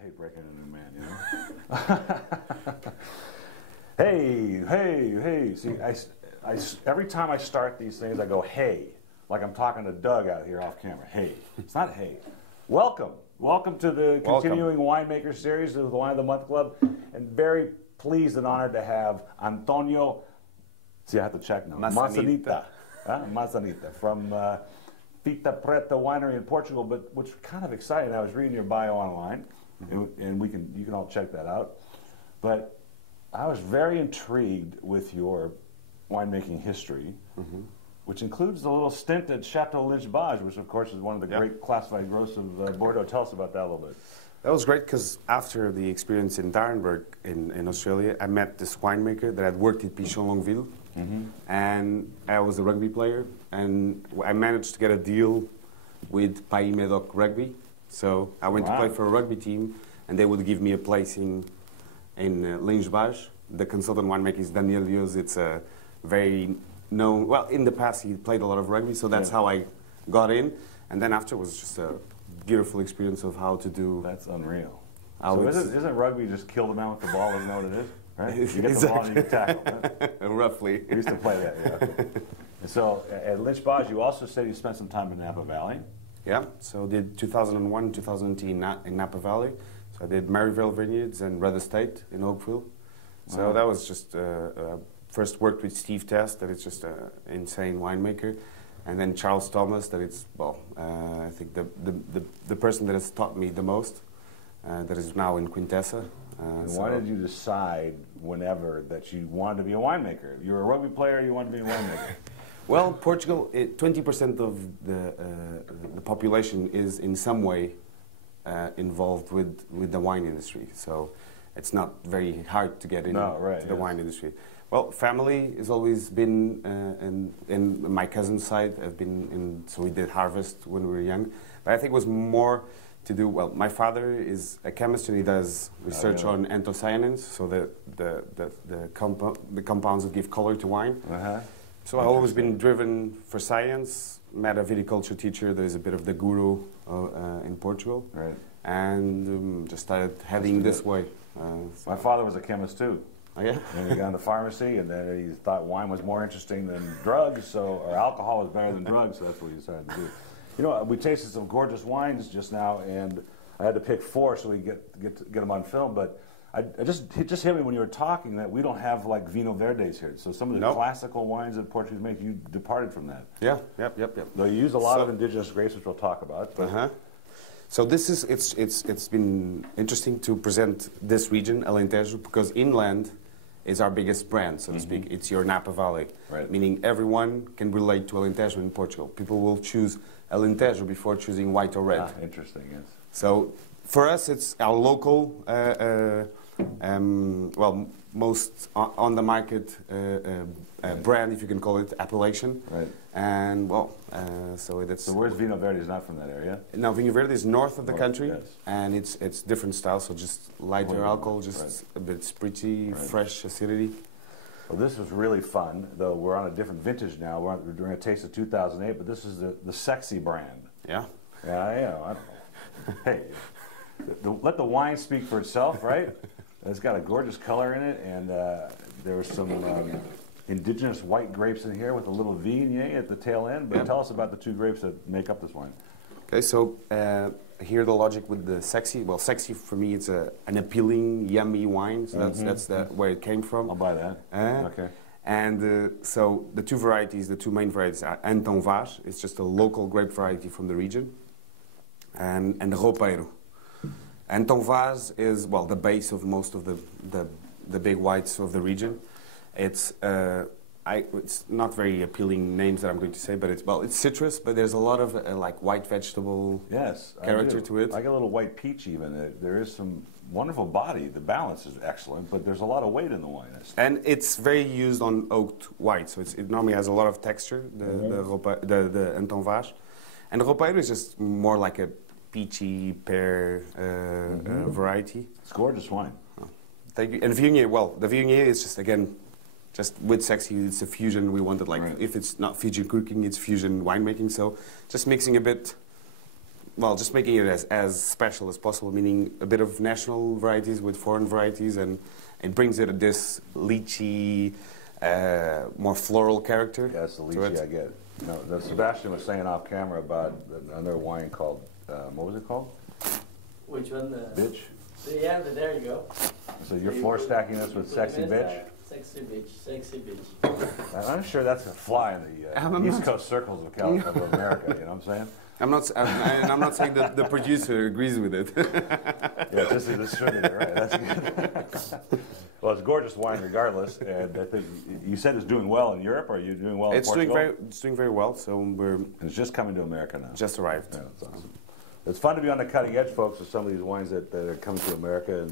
I hate breaking a new man, you know? Hey. See, every time I start these things, I go, hey. Like I'm talking to Doug out here off camera. Hey. It's not hey. Welcome. Welcome to the continuing winemaker series of the Wine of the Month Club. And very pleased and honored to have Antonio, see, I have to check now. Maçanita. Maçanita from Fita Preta Winery in Portugal. But what's kind of exciting, I was reading your bio online, and you can all check that out. But I was very intrigued with your winemaking history, which includes the little stint at Chateau Lynch-Bage, which of course is one of the great classified groves of Bordeaux. Tell us about that a little bit. That was great because after the experience in Darrenburg in Australia, I met this winemaker that had worked at Pichon Longueville, and I was a rugby player, and I managed to get a deal with Pays Médoc Rugby. So I went to play for a rugby team, and they would give me a place in Lynch-Bage. The consultant winemaker is Daniel Lioz. It's a very known, well, in the past he played a lot of rugby, so that's how I got in. And then after was just a beautiful experience of how to do. That's unreal. So isn't rugby just kill the man with the ball, isn't that what it is? Right? You get the ball and you can tackle. Right? Roughly. We used to play that, yeah. And so at Lynch-Bage, you also said you spent some time in Napa Valley. Yeah, so I did 2001, 2010 in Napa Valley. So I did Maryvale Vineyards and Red Estate in Oakville. So that was just, first worked with Steve Test, that is just an insane winemaker. And then Charles Thomas, that it's, well, I think the person that has taught me the most, that is now in Quintessa. And why did you decide whenever that you wanted to be a winemaker? You were a rugby player, you wanted to be a winemaker? Well, Portugal, 20% of the population is in some way involved with the wine industry. So it's not very hard to get into the wine industry. Well, family has always been, and my cousin's side have been in, so we did harvest when we were young. But I think it was more to do, well, my father is a chemist and he does research on anthocyanins, so the compounds that give color to wine. So I've always been driven for science, met a viticulture teacher that is a bit of the guru in Portugal, and just started heading this way. My father was a chemist too. Oh, yeah? And he got into pharmacy, and then he thought wine was more interesting than drugs, or alcohol was better than drugs, so that's what he decided to do. You know, we tasted some gorgeous wines just now, and I had to pick 4 so we get them on film, but it just hit me when you were talking that we don't have like Vino Verdes here. So some of the classical wines that Portuguese make, you departed from that. Yeah, yep. Though you use a lot of indigenous grapes, which we'll talk about. But So this is, it's been interesting to present this region, Alentejo, because inland is our biggest brand, so to speak. It's your Napa Valley, meaning everyone can relate to Alentejo in Portugal. People will choose Alentejo before choosing white or red. Interesting, yes. So for us, it's our local, well, most on the market brand, if you can call it, appellation. And well, so that's. So where's Vino Verde? Is not from that area. No, Vino Verde is north of the country, and it's different styles. So just lighter alcohol, just a bit spritzy, fresh acidity. Well, this was really fun. Though we're on a different vintage now. We're doing a taste of 2008, but this is the sexy brand. Yeah. Yeah. I don't know. Hey, let the wine speak for itself, right? It's got a gorgeous color in it, and there was some indigenous white grapes in here with a little Viognier at the tail end. But tell us about the 2 grapes that make up this wine. Okay, so here the logic with the sexy. Well, sexy for me, it's an appealing, yummy wine. So that's where it came from. I'll buy that. Okay. And so the 2 varieties, the 2 main varieties are Anton Vaz. It's just a local grape variety from the region, and Roupeiro. Anton Vaz is, well, the base of most of the big whites of the region. It's not very appealing names that I'm going to say, but it's citrus, but there's a lot of like white vegetable character to it. I get a little white peach even. There is some wonderful body. The balance is excellent, but there's a lot of weight in the wine. And it's very used on oaked white, so it normally has a lot of texture, the Anton Vaz. And the Roupeiro is just more like a peachy pear variety. It's gorgeous wine. Thank you. And Viognier, well, the Viognier is just, again, just with sexy, it's a fusion. We wanted, like, if it's not fusion cooking, it's fusion winemaking. So just mixing a bit well, just making it as special as possible, meaning a bit of national varieties with foreign varieties, and it brings it this lychee, more floral character. Yes, the lychee, I get it. No, Sebastian was saying off camera about another wine called, what was it called? Which one? Bitch? Yeah, there you go. So you're floor stacking this with sexy bitch? Sexy bitch, sexy bitch. I'm sure that's a fly in the East Coast circles of California, of America, you know what I'm saying? I'm not saying that the producer agrees with it. Yeah, just the distributor, right? That's good. Well, it's gorgeous wine regardless, and I think you said it's doing well in Europe. Are you doing well in Portugal? It's doing very well. So And it's just coming to America now. Just arrived. Yeah, that's awesome. It's fun to be on the cutting edge, folks, with some of these wines that are coming to America,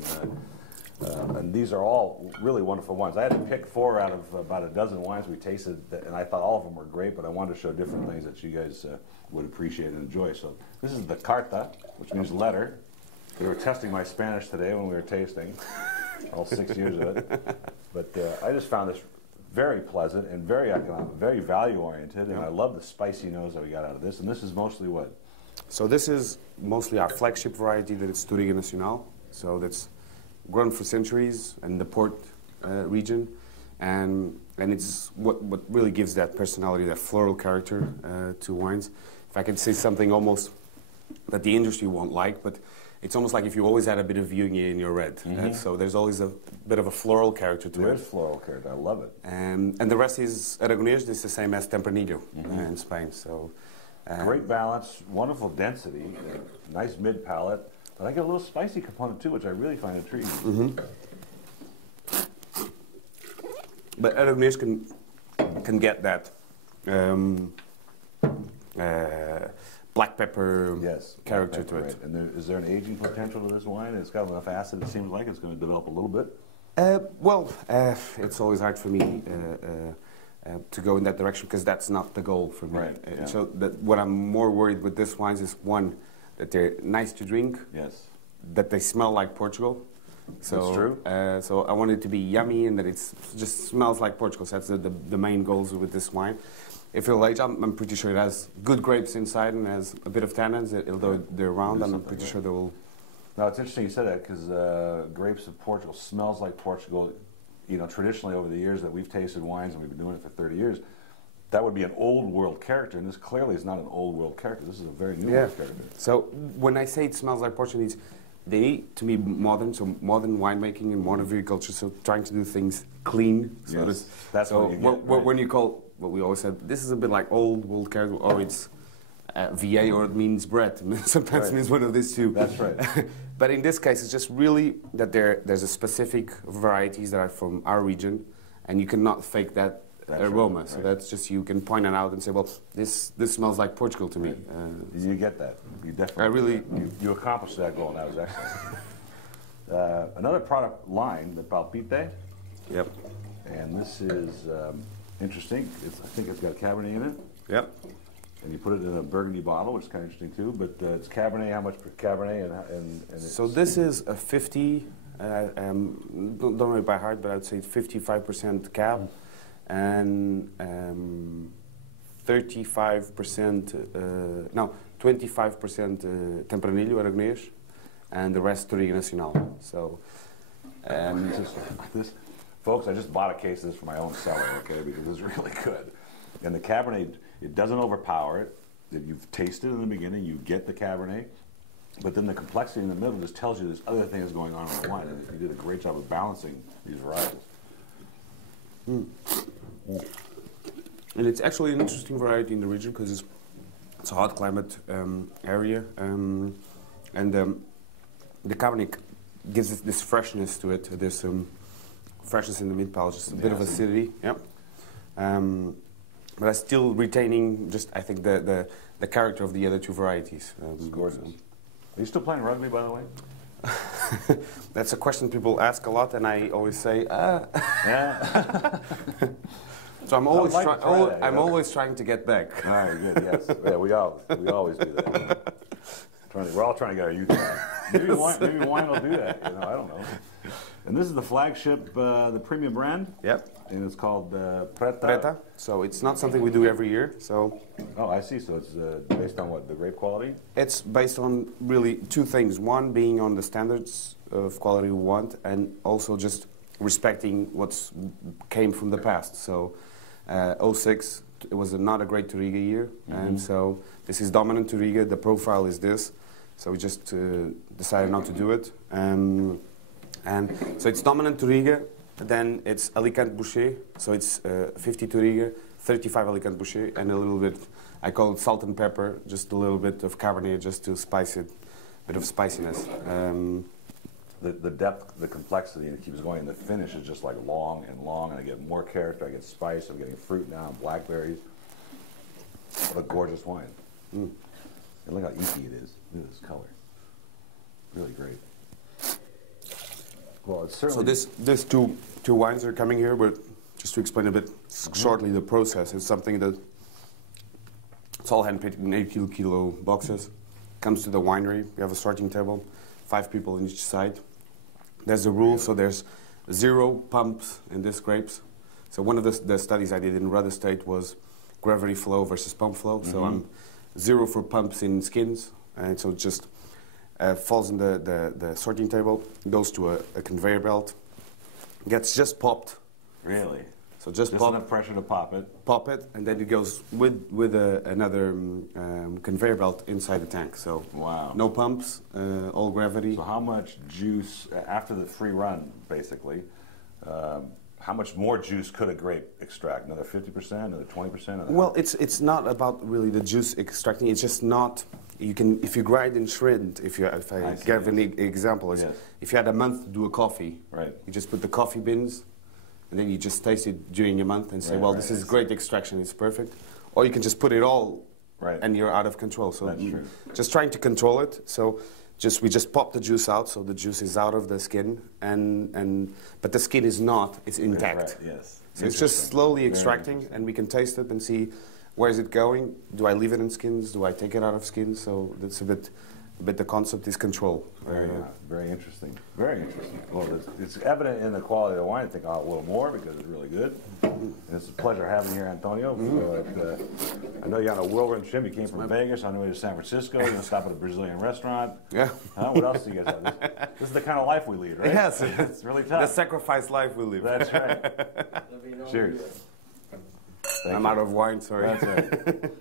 and these are all really wonderful wines. I had to pick 4 out of about a dozen wines we tasted, and I thought all of them were great, but I wanted to show different things that you guys would appreciate and enjoy. So this is the carta, which means letter. We were testing my Spanish today when we were tasting, all 6 years of it. But I just found this very pleasant and very economic, very value-oriented, and I love the spicy nose that we got out of this. And this is mostly what? So this is mostly our flagship variety, that is Touriga Nacional. So that's grown for centuries in the Port region, and it's what really gives that personality, that floral character to wines. If I could say something almost that the industry won't like, but it's almost like if you always had a bit of Viognier in your red. So there's always a bit of a floral character to it. There is floral character. I love it. And the rest is Aragonês. This is the same as Tempranillo in Spain. So great balance, wonderful density, nice mid palate. But I get a little spicy component too, which I really find intriguing. But Aragonês can get that black pepper character to it. Right. And is there an aging potential to this wine? It's got enough acid, it seems like it's going to develop a little bit. It's always hard for me to go in that direction, because that's not the goal for me. Right. So what I'm more worried with this wines is, one, that they're nice to drink. Yes. That they smell like Portugal. So, that's true. So I want it to be yummy, and that it just smells like Portugal. So that's the main goals with this wine. If it'll age, I'm pretty sure it has good grapes inside and has a bit of tannins. Although they're round, I'm pretty sure they will. No, it's interesting you said that, because grapes of Portugal smells like Portugal. You know, traditionally over the years that we've tasted wines, and we've been doing it for 30 years, that would be an old world character, and this clearly is not an old world character. This is a very new world character. So when I say it smells like Portugal, they need to be modern, so modern winemaking and modern viticulture, so trying to do things clean. So that's so what you get, when you call, what we always said, this is a bit like old world character, or it's VA, or it means bread. Sometimes it means one of these two. That's right. But in this case, it's just really that there's a specific varieties that are from our region, and you cannot fake that aroma. So that's just, you can point it out and say, well, this smells like Portugal to me. You get that. You definitely. You accomplished that goal, and that was excellent. Another product line, the Palpite. Yep. And this is interesting. I think it's got Cabernet in it. Yep. And you put it in a Burgundy bottle, which is kind of interesting too. But it's Cabernet. How much Cabernet? And it's so this is a 50. Don't know it by heart, but I'd say 55% Cab, and 35%. No, 25% Tempranillo Aragonês, and the rest Touriga Nacional. So, folks, I just bought a case of this for my own cellar, okay, because it's really good. And the Cabernet, it doesn't overpower it. You've tasted in the beginning, you get the Cabernet, but then the complexity in the middle just tells you there's other things going on in the wine. And you did a great job of balancing these varietals. And it's actually an interesting variety in the region, because it's a hot climate area, and the Cabernet gives it this freshness to it. There's some freshness in the mid palate, just a bit of acidity. Yep. But I'm still retaining just, I think, the character of the other two varieties. It's gorgeous. Are you still playing rugby, by the way? That's a question people ask a lot, and I always say, Yeah. So I'm always always trying to get back. All right, good. Yes. Yeah, we always do that. We're all trying to get our youth back. Maybe wine will do that. You know, I don't know. And this is the flagship, the premium brand. Yep. And it's called Preta. Preta. So it's not something we do every year. So. Oh, I see. So it's based on what, the grape quality? It's based on really two things. One being on the standards of quality we want, and also just respecting what's came from the past. So, 06 it was not a great Touriga year, and so this is dominant Touriga. The profile is this. So we just decided not to do it. And so it's dominant Touriga, then it's Alicante Boucher, so it's 50 Touriga, 35 Alicante Boucher, and a little bit, I call it salt and pepper, just a little bit of Cabernet just to spice it, a bit of spiciness. The depth, the complexity, and it keeps going, and the finish is just like long, and I get more character, I get spice, I'm getting fruit now, blackberries. What a gorgeous wine. And look how inky it is. Look at this color. Really great. Well, it's certainly... So this two wines are coming here, but just to explain a bit shortly the process, it's something that it's all handpicked in 8 kilo boxes. Comes to the winery, we have a sorting table, 5 people on each side. There's a rule, so there's 0 pumps in these grapes. So one of the studies I did in Rudder State was gravity flow versus pump flow. So I'm 0 for pumps in skins, and so it just falls in the sorting table, goes to a conveyor belt, gets just popped. Really? So just pop, enough pressure to pop it. Pop it, and then it goes with another conveyor belt inside the tank. So wow. No pumps, all gravity. So how much juice after the free run, basically? How much more juice could a grape extract? Another 50%, another 20%? Well, it's not about really the juice extracting. It's just not. You can, if you grind and shred. If I give an example, is if you had a month to do a coffee, right? You just put the coffee beans, and then you just taste it during a month and say, well, this is great extraction. It's perfect. Or you can just put it all, and you're out of control. So that's true. Just trying to control it. So. We just pop the juice out, so the juice is out of the skin, but the skin is not; it's intact. Right, yes. So it's just slowly extracting, and we can taste it and see where is it going. Do I leave it in skins? Do I take it out of skins? So that's a bit the concept is control. Very interesting. Very interesting. Well, it's evident in the quality of the wine. I think I'll a little more because it's really good. And it's a pleasure having you here, Antonio. I know you're on a whirlwind trip. You came from Vegas. I know you're to San Francisco. You're going to stop at a Brazilian restaurant. Yeah. What else do you guys have? This is the kind of life we lead, right? Yes. It's really tough. The sacrifice life we live. That's right. Cheers. I'm out of wine, sorry. That's right.